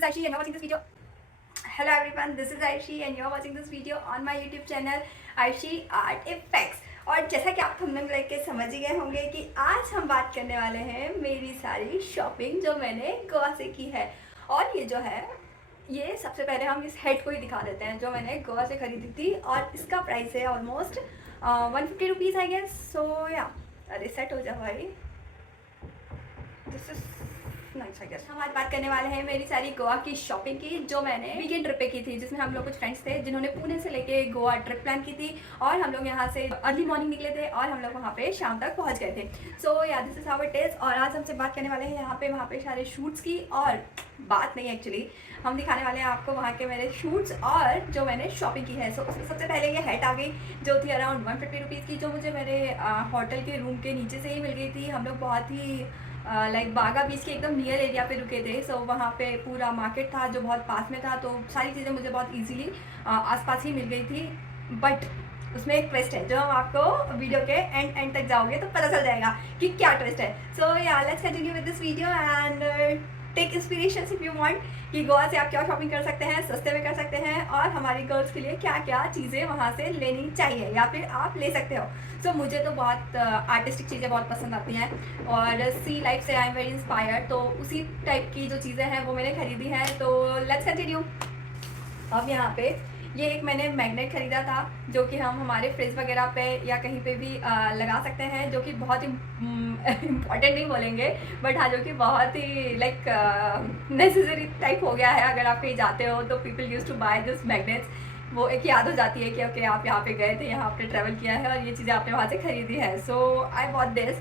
is Aishi and you're watching this video. Hello everyone, this is Aishi and you're watching this video on my YouTube channel Aishi Art Effects. और जैसा कि आप thumbnail देख के समझ ही गए होंगे कि आज हम बात करने वाले हैं मेरी सारी शॉपिंग जो मैंने गोवा से की है। और ये जो है, ये सबसे पहले हम इस हेड को ही दिखा देते हैं जो मैंने गोवा से खरीदी थी और इसका प्राइस है almost 150 rupees I guess. So ya, अरे सेट हो जाओ भाई, this is nice I guess. हम आज बात करने वाले हैं मेरी सारी गोवा की शॉपिंग की जो मैंने वीकेंड ट्रिप पे की थी, जिसमें हम लोग कुछ फ्रेंड्स थे जिन्होंने पुणे से लेके गोवा ट्रिप प्लान की थी और हम लोग यहाँ से अर्ली मॉर्निंग निकले थे और हम लोग वहाँ पे शाम तक पहुँच गए थे। सो या, this is how it is. और आज हमसे बात करने वाले हैं वहाँ पे सारे शूट्स की, और बात नहीं एक्चुअली हम दिखाने वाले हैं आपको वहाँ के मेरे शूट्स और जो मैंने शॉपिंग की है। सो उसमें सबसे पहले ये हैट आ गई जो थी अराउंड 150 रुपीज़ की, जो मुझे मेरे होटल के रूम के नीचे से ही मिल गई थी। हम लोग बहुत ही लाइक बागा बीच के एकदम नियर एरिया पे रुके थे। सो वहाँ पे पूरा मार्केट था जो बहुत पास में था, तो सारी चीज़ें मुझे बहुत इजीली आसपास ही मिल गई थी। बट उसमें एक ट्विस्ट है जो हम आपको वीडियो के एंड तक जाओगे तो पता चल जाएगा कि क्या ट्विस्ट है। So ya, let's continue with this video and take inspiration if you want कि गोवा से आप क्या शॉपिंग कर सकते हैं, सस्ते में कर सकते हैं, और हमारी गर्ल्स के लिए क्या क्या चीज़ें वहाँ से लेनी चाहिए या फिर आप ले सकते हो। सो मुझे तो बहुत आर्टिस्टिक चीज़ें बहुत पसंद आती हैं और सी लाइफ से आई एम वेरी इंस्पायर्ड, तो उसी टाइप की जो चीज़ें हैं वो मैंने खरीदी हैं। तो लेट्स कंटिन्यू। अब यहाँ पे ये एक मैंने मैग्नेट खरीदा था जो कि हम हमारे फ्रिज वगैरह पे या कहीं पे भी लगा सकते हैं, जो कि बहुत ही इम्पॉर्टेंट नहीं बोलेंगे बट हाँ, जो कि बहुत ही लाइक नेसेसरी टाइप हो गया है। अगर आप कहीं जाते हो तो people use to buy this magnets, वो एक याद हो जाती है कि ओके आप यहाँ पे गए थे, यहाँ आपने ट्रैवल किया है और ये चीज़ें आपने वहाँ से खरीदी है। सो आई बॉट दिस,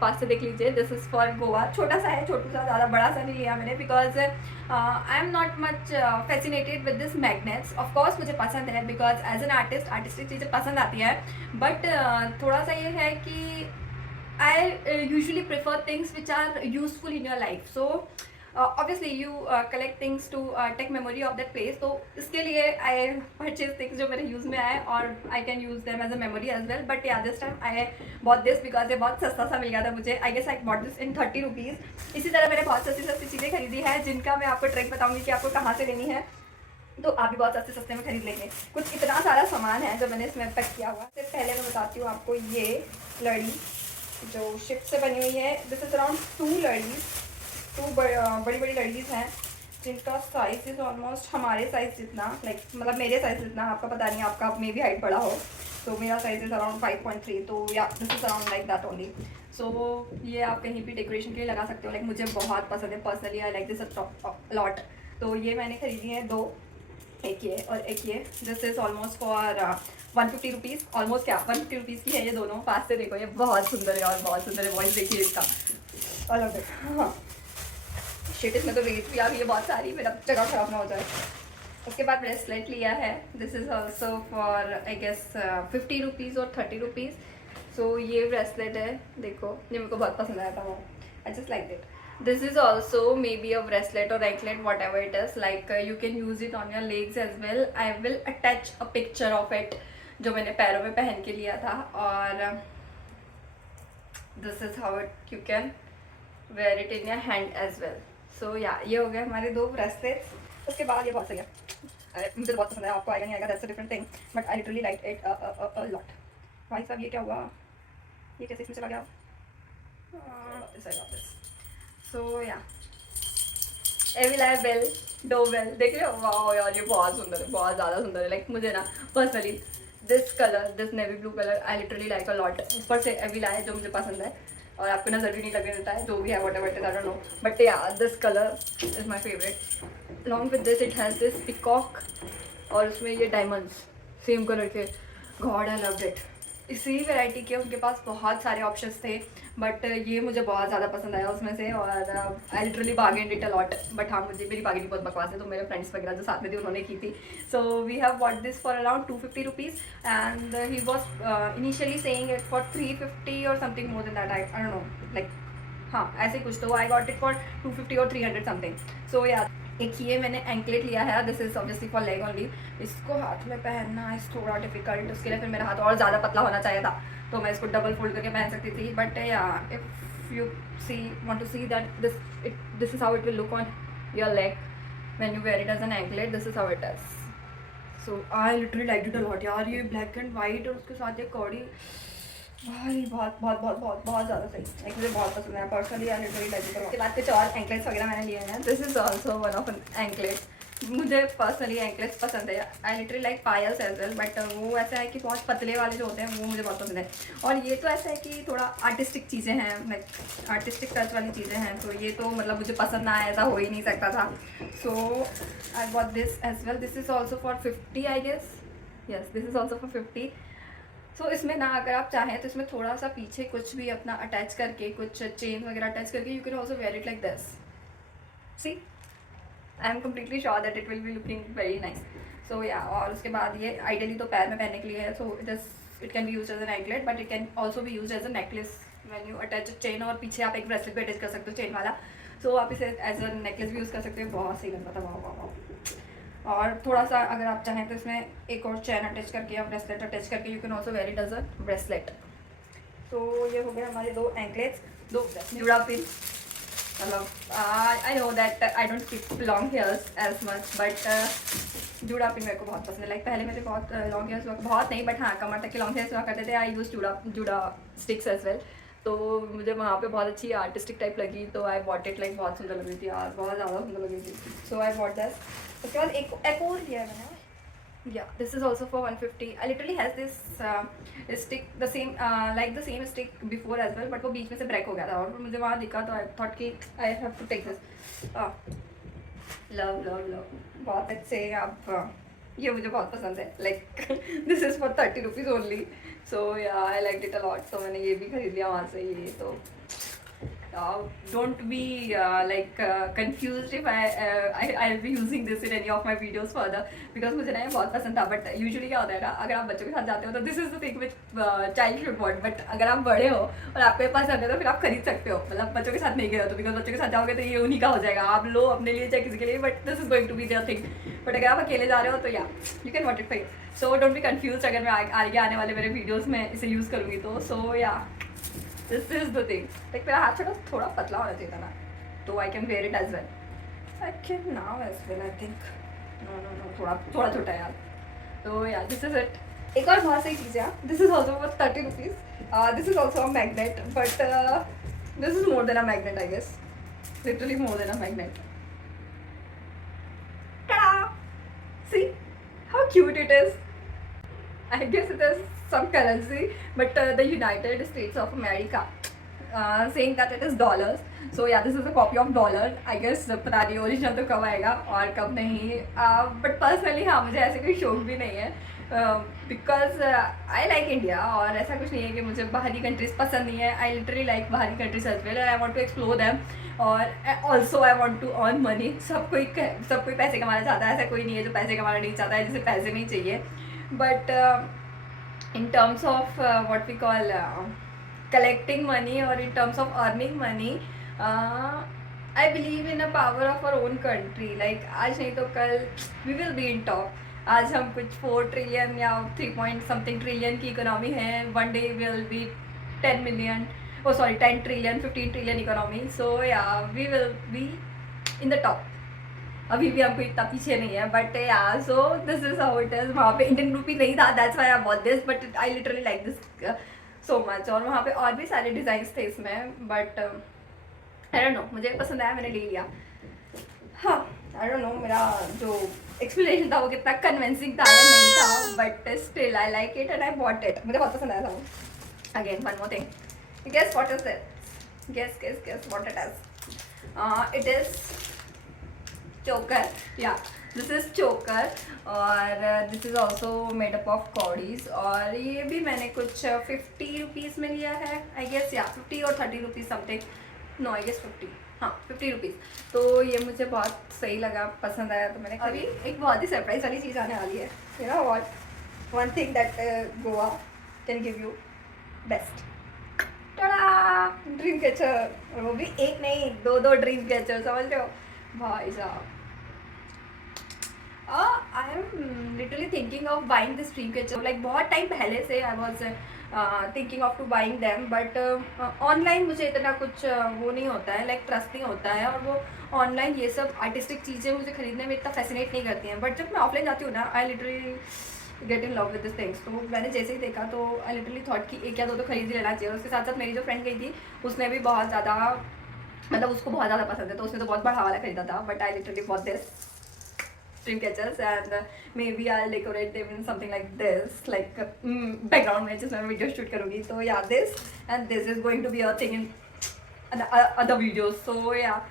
पास से देख लीजिए, दिस इज़ फॉर गोवा। छोटा सा है, छोटू सा, ज़्यादा बड़ा सा नहीं लिया मैंने because I am not much fascinated with this magnets. Of course मुझे पसंद है because as an artist artistic चीज़ें पसंद आती है, बट थोड़ा सा ये है कि I usually prefer things which are useful in your life. So obviously you collect things to take memory of that place, तो इसके लिए I purchase things जो मेरे यूज़ में आए और I can use them as a memory as well। but yeah, this time I bought this because ये बहुत सस्ता सा मिल गया था मुझे। I guess I bought this in 30 rupees. इसी तरह मैंने बहुत सस्ती चीज़ें खरीदी है जिनका मैं आपको ट्रिक बताऊँगी कि आपको कहाँ से लेनी है, तो आप भी बहुत सस्ते में खरीद लेंगे। कुछ इतना सारा सामान है जो मैंने इसमें पैक किया हुआ। सबसे पहले मैं बताती हूँ आपको ये लड़ी जो शिफ्ट से बनी हुई है। दिस इज़ अराउंड 2 लड़ीज़, 2 बड़ी बड़ी लड़ीज़ हैं जिनका साइज़ इज़ ऑलमोस्ट हमारे साइज़ जितना, लाइक मतलब मेरे साइज़ जितना। आपका पता नहीं, आपका मे भी हाइट बड़ा हो, तो मेरा साइज़ इज़ अराउंड 5.3, तो या this is around like that only. So ये आप कहीं भी डेकोरेशन के लिए लगा सकते हो। लाइक मुझे बहुत पसंद है personally, I like this lot. तो ये मैंने खरीदी है 2, एक ये और एक ये। This is almost for 150 rupees. Almost क्या 150 रुपीज़ की है ये दोनों। पास से देखो, ये बहुत सुंदर है और बहुत सुंदर है। वॉइस देखिए इसका, ऑल ऑफ इट। हाँ शिट, इसमें तो रेट भी आ गई है बहुत सारी, मेरा जगह खराब ना हो जाए। उसके बाद ब्रेसलेट लिया है। This is also for I guess 50 rupees और 30 रुपीज़। सो ये ब्रेसलेट है, देखो ये मेरे को बहुत पसंद आया था वो, I just like it. This is also maybe a bracelet और anklet, whatever it is, like you can use it on your legs as well. I will attach a picture of it जो मैंने पैरों में पहन के लिया था। और this is how it, you can wear it in your hand as well. So yeah, ये हो गए हमारे 2 ब्रेसलेट्स। उसके बाद ये बहुत सही है, मुझे तो बहुत पसंद है, आपको आएगा नहीं आएगा that's a different thing, but I literally like it a lot. भाई साहब ये क्या हुआ, ये कैसे इसमें चला गया? सो या, एविलाय बेल डो बेल, देख रहे हो? वाह यार, ये बहुत सुंदर है, बहुत ज़्यादा सुंदर है। लाइक मुझे ना personally this colour, this navy blue colour I literally like a lot. ऊपर से एविलाय जो मुझे पसंद है और आपको नज़र भी नहीं लगने देता है, जो भी है whatever it is, I don't know, but yeah this colour is my favourite. Along with this it has this peacock और उसमें ये डायमंड्स सेम कलर के। God I loved it. इसी वैरायटी के उनके पास बहुत सारे ऑप्शंस थे, बट ये मुझे बहुत ज़्यादा पसंद आया उसमें से, और I literally bargained it a lot. But हाँ, मुझे मेरी बार्गेनिंग बहुत बकवास है, तो मेरे फ्रेंड्स वगैरह जो साथ में थी उन्होंने की थी। So we have bought this for around 250 rupees and he was initially saying it for 350 or something more than that, I don't know, like हाँ ऐसे कुछ। तो आई गॉट इट फॉर 250 और 300 समथिंग। सो या, एक ये मैंने एंकलेट लिया है। This is obviously for leg only. इसको हाथ में पहनना इज़ थोड़ा डिफिकल्ट, उसके लिए फिर मेरा हाथ और ज़्यादा पतला होना चाहिए था, तो मैं इसको डबल फोल्ड करके पहन सकती थी। But ya, if you want to see that this is how it will look on your leg, when you wear it as an anklet this is how it is. So I literally like it a lot यार. ये black and white और उसके साथ ये Cardi भाई बहुत बहुत बहुत बहुत बहुत ज़्यादा सही. लाइक मुझे बहुत पसंद है personally. I literally like it a lot. उसके बाद कुछ और एंकलेट्स वगैरह मैंने लिए हैं. This is also one of an anklet. मुझे पर्सनली एंकलेट्स पसंद है. I literally like payals as well. But वो ऐसा है कि बहुत पतले वाले जो होते हैं वो मुझे बहुत पसंद है. और ये तो ऐसा है कि थोड़ा आर्टिस्टिक चीज़ें हैं. लाइक आर्टिस्टिक टच वाली चीज़ें हैं. तो ये तो मतलब मुझे पसंद ना आए ऐसा हो ही नहीं सकता था. So I got this as well. This is also for 50 I guess. Yes this is also for 50. So इसमें ना अगर आप चाहें तो इसमें थोड़ा सा पीछे कुछ भी अपना अटैच करके कुछ चेन वगैरह अटैच करके you can also wear it like this. See I am completely sure that it will be looking very nice. So yeah और उसके बाद ये आइडियली तो पैर में पहनने के लिए है. So it can be use as an anklet but it can also be use as a necklace when you attach chain. और पीछे आप एक ब्रेसलेट भी अटैच कर सकते हो चेन वाला. सो आप इसे एज अ नेकलेस भी यूज़ कर सकते हो. बहुत सही लगता था. वाह वाह वाह. और थोड़ा सा अगर आप चाहें तो इसमें एक और चैन अटैच करके या ब्रेसलेट अटैच करके you can also wear it as a bracelet. तो ये हो गया हमारे 2 एंकलेट्स. 2 जुड़ा पिन. मतलब I know that I don't keep long hairs as much but जुड़ा पिन मेरे को बहुत पसंद है. लाइक पहले मेरे बहुत लॉन्ग हेयर्स हुआ बहुत नहीं बट हाँ कमर तक के लॉन्ग हेयर्स हुआ करते थे. आई यूज जुड़ा स्टिक्स एज वेल. तो मुझे वहाँ पे बहुत अच्छी आर्टिस्टिक टाइप लगी. तो आई बॉट इट. लाइक बहुत सुंदर लग रही थी यार. बहुत ज़्यादा सुंदर लग रही थी. सो आई बॉट दैट. उसके बाद एक और लिया है मैंने. Yeah, this is also for 150. I literally has this stick the same like the same stick before as well but वो बीच में से ब्रेक हो गया था और मुझे वहाँ दिखा तो I thought कि I have to take this. love love love. बहुत अच्छे आप ये मुझे बहुत पसंद है. Like this is for 30 rupees only. So yeah, I liked it a lot. तो मैंने ये भी खरीद लिया वहाँ से. ये तो don't be confused if I'll be using this in any of my videos further because मुझे ना ये बहुत पसंद था. बट यूजुअली क्या होता है ना अगर आप बच्चों के साथ जाते हो तो this is the thing which child should want. But अगर आप बड़े हो और आपके पास पसंद है तो फिर आप खरीद सकते हो. मतलब बच्चों के साथ नहीं गए हो तो बिकॉज बच्चों के साथ जाओगे तो ये उन्हीं का हो जाएगा. आप लो अपने लिए चाहे किसी के लिए but this is going to be there thing. But अगर आप अकेले जा रहे हो तो ya you can what it for. So don't be confuse अगर मैं आगे आने वाले मेरे वीडियोज़ में इसे यूज़ करूँगी तो. सो या this is the thing. Like मेरा हाथ थोड़ा पतला होना चाहिए था ना तो I can wear it as well. I can now as well I think. No थोड़ा छोटा है यार. तो या दिस इज इट. एक और बहुत सही चीज़ है. This is also for 30 rupees. This is also a magnet but this is more than a magnet I guess. Literally more than a magnet. See how cute it is. I guess it is some currency, but the United States of America saying that it is dollars. So yeah, this is a copy of dollar. I guess पता नहीं original तो कब आएगा और कब नहीं. But personally हाँ मुझे ऐसे कोई शौक भी नहीं है बिकॉज आई लाइक इंडिया. और ऐसा कुछ नहीं है कि मुझे बाहरी कंट्रीज पसंद नहीं है. आई लिटरली लाइक बाहरी countries as well. I want to explore them और also I want to earn money. सब कोई पैसे कमाना चाहता है. ऐसा कोई नहीं है जो पैसे कमाना नहीं चाहता है जिसे पैसे नहीं चाहिए. But in terms of what we call collecting money or in terms of earning money, I believe in the power of our own country. Like आज नहीं तो कल we will be in top. आज हम कुछ 4 ट्रिलियन या 3 point something trillion की economy है. one day we will be 10 million, 10 trillion 15 trillion economy. So yeah, we will be in the top. अभी भी हमको इतना पीछे नहीं है बट यार. So this is how it is. वहाँ पे इंडियन रूपी नहीं था that's why I bought this but I literally like this so much. और वहाँ पे और भी सारे डिज़ाइंस थे इसमें बट आई डोंट नो मुझे पसंद आया मैंने ले लिया. हाँ आई डोंट नो मेरा जो एक्सप्लेनेशन था वो कितना कन्विंसिंग था या नहीं था but still I like it and I bought it. मुझे बहुत पसंद आया था वो. Again one more thing. Guess what is this. Guess what it is. It is choker. Yeah, this is choker और this is also made up of cordis. और ये भी मैंने कुछ 50 रुपीज़ में लिया है आई गेस. या 50 और 30 rupees something. No I guess 50. हाँ 50 रुपीज़. तो ये मुझे बहुत सही लगा पसंद आया तो मैंने. अभी एक बहुत ही सरप्राइज वाली चीज़ आने वाली है. You know what one thing that Goa can give you best. Tada dream catcher. वो भी एक नहीं 2 ड्रीम कैचर. समझ रहे हो भाई साहब. I am literally thinking of buying this dream catcher, like बहुत टाइम पहले से I was thinking of to buying them, but online मुझे इतना कुछ वो नहीं होता है, लाइक ट्रस्ट नहीं होता है, और वो ऑनलाइन ये सब आर्टिस्टिक चीज़ें मुझे खरीदने में इतना फैसिनेट नहीं करती हैं। बट जब मैं ऑफलाइन जाती हूँ ना, I literally get in love with this things. तो मैंने जैसे ही देखा तो आई लिटरली थॉट कि एक या दो तो खरीद ही लेना चाहिए। उसके साथ साथ मेरी जो फ्रेंड गई थी उसने भी बहुत ज़्यादा, मतलब उसको बहुत ज़्यादा पसंद है, तो उसने तो बहुत बड़ा वाला खरीदा था। But I literally bought this dream catchers, and maybe I'll decorate them in something like this, like background में जिसमें मैं वीडियो शूट करूँगी। तो yeah, this and this is going to be a thing in other videos, so yeah,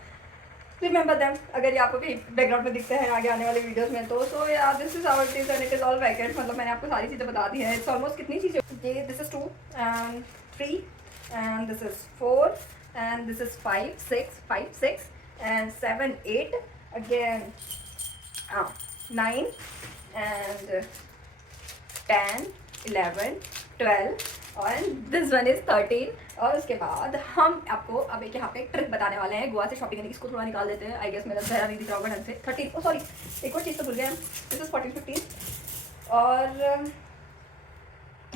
remember them अगर ये आपको कहीं background में दिखते हैं आगे आने वाले वीडियोस में तो। सो yeah, this is how it is and it is all packed। मतलब मैंने आपको सारी चीज़ें बता दी हैं। इट्स ऑलमोस्ट कितनी चीज़ें, ये this is 2 and 3 and this is 4 and this is 5 6 and 7 8 again 9 and 10 11 12 और दिस वन इज़ 13। और उसके बाद हम आपको अब एक यहाँ पे एक ट्रिक बताने वाले हैं गोवा से शॉपिंग करने की। इसको थोड़ा निकाल देते हैं, आई गेस मेरा चेहरा नहीं दिख रहा होगा ढंग से। 13 सॉरी एक और चीज़ तो भूल गए हम, दिस इज 14 15 और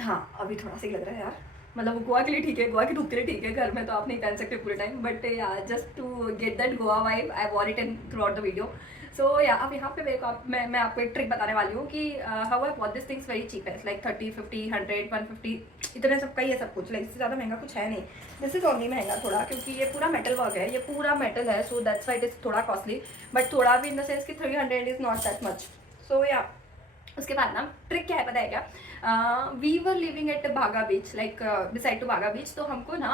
हाँ अभी थोड़ा सही लग रहा है यार, मतलब वो गोवा के लिए ठीक है, गोवा की धूप के लिए ठीक है, घर में तो आप नहीं पहन सकते पूरे टाइम, बट यार just to get that Goa vibe I wore it in throughout the video. So yeah अब यहाँ पे मेरे को मैं आपको एक ट्रिक बताने वाली हूँ कि how I bought this things very cheap है, लाइक 30 50 100 150 इतने सब का ही है सब कुछ, लाइक इससे ज़्यादा महंगा कुछ है नहीं। दिस इज ओनली महंगा थोड़ा क्योंकि ये पूरा मेटल वर्क है, ये पूरा मेटल है, so that's why it is थोड़ा कॉस्टली, बट थोड़ा भी इन द सेंस कि 300 इज़ नॉट दैट मच। सो या उसके बाद ना ट्रिक क्या है पता है क्या, वी वर लिविंग एट बागा बीच, लाइक डिसाइड टू बागा बीच। तो हमको ना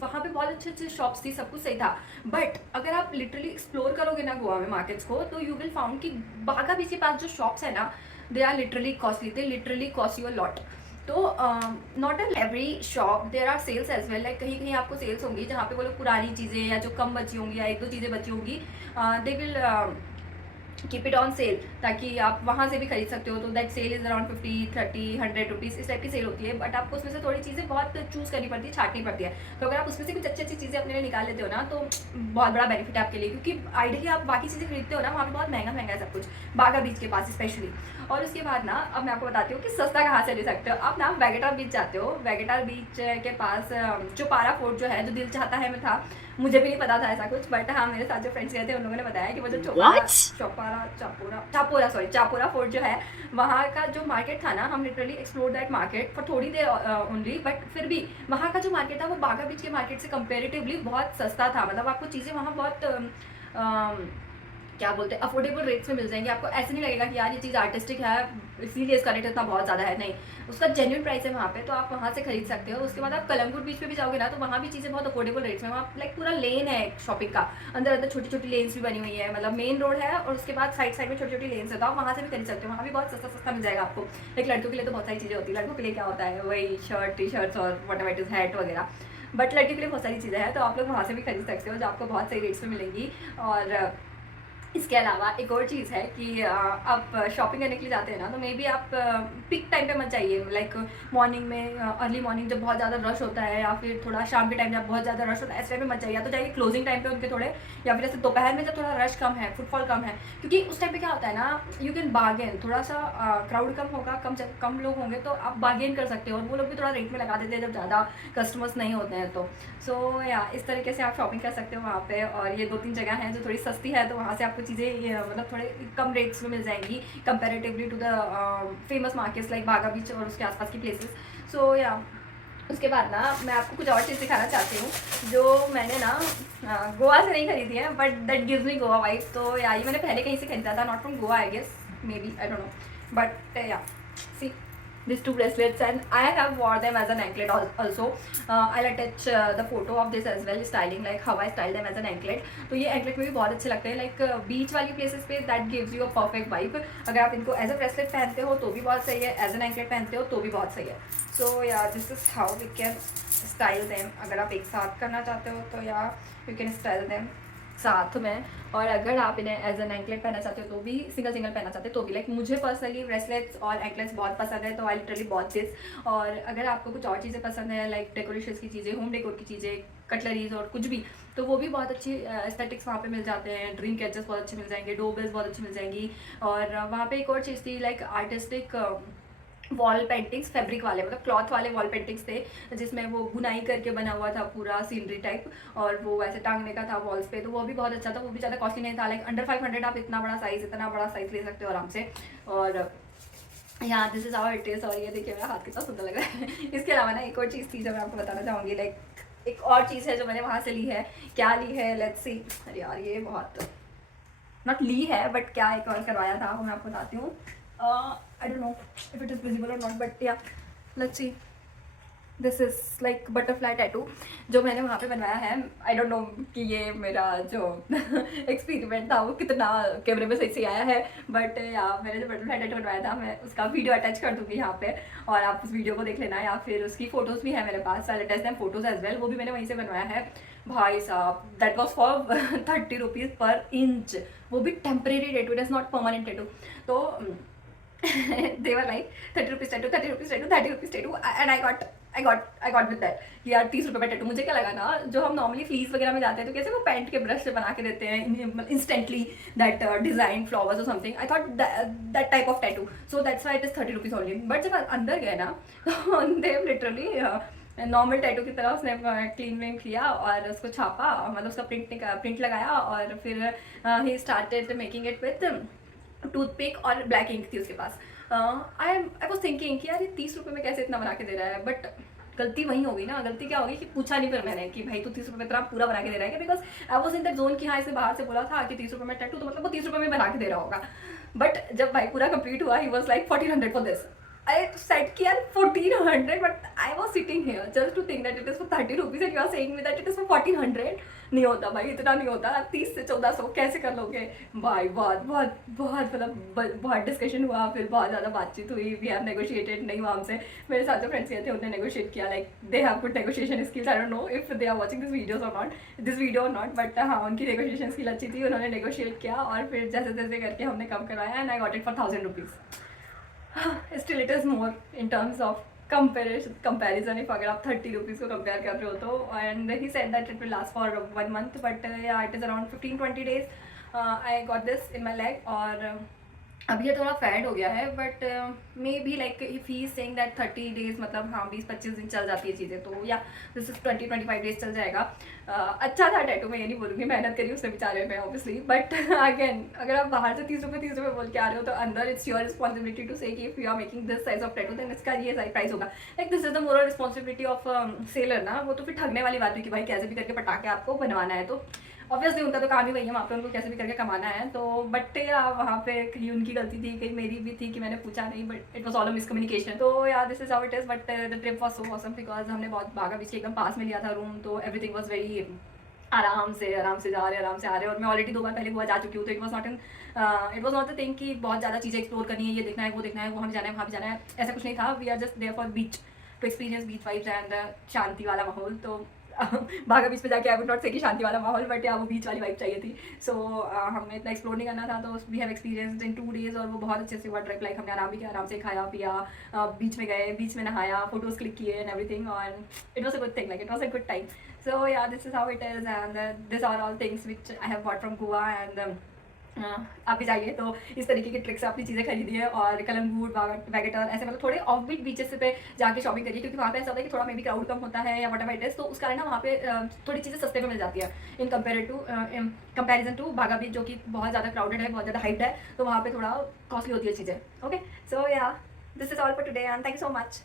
वहाँ पे बहुत अच्छे अच्छे शॉप्स थी, सब कुछ सही था। बट अगर आप लिटरली एक्सप्लोर करोगे ना गोवा में मार्केट्स को, तो यू विल फाउंड कि बागा बीच के पास जो शॉप्स है ना, they are literally costly, they literally cost you a lot. तो not an every shop there are sales as well, like कहीं कहीं आपको सेल्स होंगी जहाँ पे वो लोग पुरानी चीज़ें या जो कम बची होंगी या एक दो चीज़ें बची होंगी, they will keep it on sale, ताकि आप वहाँ से भी खरीद सकते हो। तो that sale is around 50 30 100 rupees इस टाइप की सेल होती है, बट आपको उसमें से थोड़ी चीज़ें बहुत चूज़ करनी पड़ती है, छाटनी पड़ती है। तो अगर आप उसमें से कुछ अच्छी अच्छी चीज़ें अपने लिए निकाल लेते हो ना, तो बहुत बड़ा बेनिफिट है आपके लिए, क्योंकि आइडियली आप बाकी चीज़ें खरीदते हो ना, वहाँ पर बहुत महंगा महंगा है सब कुछ, बागा बीच के पास स्पेशली। और उसके बाद ना अब मैं आपको बताती हूँ कि सस्ता कहाँ से ले सकते हो। आप ना वेगेटा बीच जाते हो, वेगेटा बीच के पास चौपारा फोर्ट जो है, जो दिल चाहता है में था, मुझे भी नहीं पता था ऐसा कुछ, बट हाँ मेरे साथ जो फ्रेंड्स गए थे उन लोगों ने बताया कि वो जो चापोरा फोर्ट जो है, वहाँ का जो मार्केट था ना, हम literally explore that market for थोड़ी देर ओनली, बट फिर भी वहाँ का जो मार्केट था वो बागा बीच के मार्केट से कंपेरेटिवली बहुत सस्ता था। मतलब आपको चीज़ें वहाँ बहुत क्या बोलते हैं अफोर्डेबल रेट्स में मिल जाएंगे। आपको ऐसे नहीं लगेगा कि यार ये चीज़ आर्टिस्टिक है इसीलिए इसका रेट इतना बहुत ज़्यादा है, नहीं, उसका जेन्युइन प्राइस है वहाँ पे, तो आप वहाँ से खरीद सकते हो। उसके बाद आप कलंगुट बीच पे भी जाओगे ना, तो वहाँ भी चीज़ें बहुत अफोर्डेबल रेट्स में, वहाँ लाइक पूरा लेन है शॉपिंग का, अंदर अंदर छोटी छोटी लेन्स भी बनी हुई है, मतलब मेन रोड है और उसके बाद साइड साइड में छोटी छोटी लेन्स है, तो आप वहाँ से भी खरीद सकते हो। वहाँ भी बहुत सस्ता सस्ता मिल जाएगा आपको। लाइक लड़कों के लिए तो बहुत सारी चीज़ें होती है, लड़कों के लिए क्या होता है वही शर्ट टी शर्ट्स और व्हाटएवर इट इज़ हैट वगैरह, बट लड़कियों के लिए बहुत सारी चीज़ें हैं, तो आप लोग वहाँ से भी खरीद सकते हो जो आपको बहुत सही रेट्स में मिलेंगी। और इसके अलावा एक और चीज़ है कि आप शॉपिंग करने के लिए जाते हैं ना, तो मे बी आप पिक टाइम पे मत जाइए, लाइक मॉर्निंग में, अर्ली मॉर्निंग जब बहुत ज़्यादा रश होता है, या फिर थोड़ा शाम के टाइम जब बहुत ज़्यादा रश होता है, ऐसे टाइम पे मत जाइए। या तो जाइए क्लोजिंग टाइम पे उनके थोड़े, या फिर जैसे दोपहर में जब थोड़ा रश कम है, फुटफॉल कम है, क्योंकि उस टाइम पे क्या होता है ना, यू कैन बार्गेन, थोड़ा सा क्राउड कम होगा, कम लोग होंगे, तो आप बार्गेन कर सकते हो, और वो लोग भी थोड़ा रेट में लगा देते हैं जब ज़्यादा कस्टमर्स नहीं होते हैं तो। सो या इस तरीके से आप शॉपिंग कर सकते हो वहाँ पे। और ये 2-3 जगह हैं जो थोड़ी सस्ती है, तो वहाँ से आपको चीज़ें मतलब थोड़े कम रेट्स में मिल जाएंगी comparatively to the famous markets like Baga beach और उसके आसपास की प्लेसेस। सो या उसके बाद ना मैं आपको कुछ और चीज़ दिखाना चाहती हूँ जो मैंने ना गोवा से नहीं खरीदी है, but that gives me Goa vibe. तो या ये मैंने पहले कहीं से खरीदा था, not from Goa I guess, maybe I don't know, but yeah see these two bracelets and I have wore them as an anklet also. I'll attach the photo of this as well, styling like how I style them as an anklet. तो ये anklet में भी बहुत अच्छे लगते हैं, like बीच वाली places पे that gives you a perfect vibe। अगर आप इनको एज अ ब्रेसलेट पहनते हो तो भी बहुत सही है, एज एन एंकलेट पहनते हो तो भी बहुत सही है। सो या this is how we can style them. अगर आप एक साथ करना चाहते हो तो ya you can style them साथ में, और अगर आप इन्हें एज एन एंकलेट पहनना चाहते हो तो भी, सिंगल सिंगल पहनना चाहते हो तो भी, लाइक मुझे पर्सनली ब्रेसलेट्स और एंकलेट्स बहुत पसंद है, तो आई लिटरली बॉट दिस। और अगर आपको कुछ और चीज़ें पसंद है, लाइक डेकोरेशन की चीज़ें, होम डेकोर की चीज़ें, कटलरीज और कुछ भी, तो वो भी बहुत अच्छी एस्थेटिक्स वहाँ पे मिल जाते हैं। ड्रीम कैचेस बहुत अच्छे मिल जाएंगे, डोरबेल्स बहुत अच्छी मिल जाएंगी। और वहाँ पे एक और चीज़ थी like artistic wall paintings, fabric वाले मतलब क्लॉथ वाले वॉल पेंटिंग्स थे जिसमें वो बुनाई करके बना हुआ था पूरा सीनरी टाइप, और वो वैसे टांगने का था वॉल्स पे, तो वो भी बहुत अच्छा था। वो भी ज़्यादा कॉस्टली नहीं था, लाइक अंडर 500 आप इतना बड़ा साइज ले सकते हो आराम से। और यहाँ this is hour it is. और ये देखिए मेरा हाथ कितना सुंदर लग रहा है। इसके अलावा ना एक और चीज़ थी जो मैं आपको बताना चाहूँगी, लाइक एक और चीज़ है जो मैंने वहाँ से ली है। क्या ली है, लेट्स सी। अरे यार ये बहुत नॉट ली है बट क्या एक और करवाया था वो मैं आपको बताती हूँ। आई don't know if it is visible और नॉट, बट या let's see. This is like butterfly tattoo जो मैंने वहाँ पे बनवाया है। आई डोंट नो कि ये मेरा जो एक्सपेरिमेंट था वो कितना कैमरे में सही से आया है, बट या मैंने जो बटरफ्लाई टैटू बनवाया था मैं उसका वीडियो अटैच कर दूँगी यहाँ पे, और आप उस वीडियो को देख लेना, या फिर उसकी फ़ोटोज़ भी है मेरे पास, I attach them photos as well. वो भी मैंने वहीं से बनवाया है। भाई साहब दैट वॉज फॉर 30 रुपीज़ पर इंच, वो भी temporary tattoo, it is not permanent tattoo. तो they were like 30 rupees tattoo, 30 rupees tattoo, 30 rupees tattoo, and I got with that कि यार 30 रुपये में टैटू। मुझे क्या लगा ना, जो हम नॉर्मली फ्लीस वगैरह में जाते हैं तो कैसे वो पेंट के ब्रश से बना के देते हैं इंस्टेंटली दैट डिजाइन फ्लावर्स और something, I thought that type of tattoo, so that's why it is 30 rupees only. But जब अंदर गए ना तो दे लिटरली नॉर्मल टैटू की तरह उसने क्लीन वेन किया और उसको छापा, मतलब उसका प्रिंट लगाया, और फिर he started making it with toothpick और ब्लैक इंक थी उसके पास। आई वॉज थिंकिंग कि यार ये 30 रुपये में कैसे इतना बना के दे रहा है, बट गलती वही होगी ना। गलती क्या होगी कि पूछा नहीं फिर मैंने कि भाई तू 30 रुपये इतना पूरा बना के दे रहा है, because I was in that zone कि हाँ इसने बाहर से बोला था कि 30 रुपये में टैटू, तो मतलब वो 30 रुपये में बना के दे रहा होगा। बट जब भाई पूरा कंप्लीट हुआ he was like 1400 for this. I said कि यार 1400, but I was sitting here just to think that it is for 30 rupees and you are saying me that it is for 1400। नहीं होता भाई, इतना नहीं होता। 30 से 1400 कैसे कर लोगे भाई? बहुत बहुत बहुत मतलब बहुत डिस्कशन हुआ, फिर बहुत ज़्यादा बातचीत हुई, वी हैव नेगोशिएटेड। नहीं हुआ हमसे, मेरे साथ जो फ्रेंड्स गए थे उन्होंने नेगोशिएट किया, like they have good negotiation skills. I don't know if they are watching this video और नॉट, बट हाँ उनकी नेगोशिएशन स्किल अच्छी थी, उन्होंने नेगोशिएट किया और फिर जैसे जैसे करके हमने कम करवाया and I got it for 1000 rupees. Still it is more in terms of comparison if अगर आप 30 रुपीज़ को कंपेयर कर रहे हो तो। And he said that it will last for 1 month, but yeah it is around 15-20 days I got this in my leg. और अब ये थोड़ा फैड हो गया है, but maybe like if he saying that 30 days मतलब हाँ 20-25 दिन चल जाती है चीज़ें, तो या दिस इज 20-25 days चल जाएगा। अच्छा था टैटू, मैं ये नहीं बोलूँगी, मेहनत करी उसने बेचारे में ऑब्वियसली, बट अगेन अगर आप बाहर से 30 रुपये बोल के आ रहे हो तो अंदर it's your responsibility to say कि if you are making this size of tattoo then इसका ये प्राइस होगा। Like this is the moral responsibility of seller ना। वो तो फिर ठगने वाली बात हुई कि भाई कैसे भी करके पटाखे आपको बनवाना है, तो ऑब्वियसली उनका तो काम ही वही है, वहाँ पे उनको कैसे भी करके कमाना है। तो बट या वहाँ पे कहीं उनकी गलती थी, कहीं मेरी भी थी कि मैंने पूछा नहीं, but it was all miscommunication. तो या this is how it is. But the trip was so awesome because हमने बहुत बागा बीच के एकदम पास में लिया था रूम, तो एवरीथिंग वॉज वेरी आराम से जा रहे आराम से आ रहे। और मैं ऑलरेडी 2 बार पहले गोवा जा चुकी हूँ, तो it was not the thing कि बहुत ज़्यादा चीज़ें एक्सप्लोर करनी है, ये देखना है, वो देखना है, वहाँ भी जाना है, वहाँ भी जाना है, ऐसा कुछ नहीं था। We are just there for beach to experience beach vibes and शांति वाला माहौल। तो बागा बीच पे जाके आई वुड नॉट से कि शांति वाला माहौल, बट या वो बीच वाली वाइब चाहिए थी। सो हमें इतना एक्सप्लोर नहीं करना था, तो we have experience in 2 days और वो बहुत अच्छे से हुआ ट्रिप। लाइक हमने आराम भी किया, आराम से खाया पिया, बीच में गए, बीच में नहाया, फोटोज़ क्लिक किए एंड एवरीथिंग, और it was a good thing, like it was a good time. So या this is how it is and this are all things which I have bought from Goa. And आप भी जाइए तो इस तरीके की ट्रिक्स से अपनी चीज़ें खरीदिए, और कलंगूट, वैगेटर, ऐसे मतलब थोड़े ऑफ बीट बीचेस पे जाके शॉपिंग करिए, क्योंकि वहाँ पे ऐसा होता है कि थोड़ा मे बी क्राउड कम होता है या वट एवर इट इज़, तो उस कारण ना वहाँ पे थोड़ी चीज़ें सस्ते में मिल जाती है इन कंपेरिजन टू बागा बीच, जो कि बहुत ज़्यादा क्राउडेड है, बहुत ज़्यादा हाइप्ड है, तो वहाँ पे थोड़ा कॉस्टली होती है चीज़ें। ओके, सो या this is all for today and thank you so much.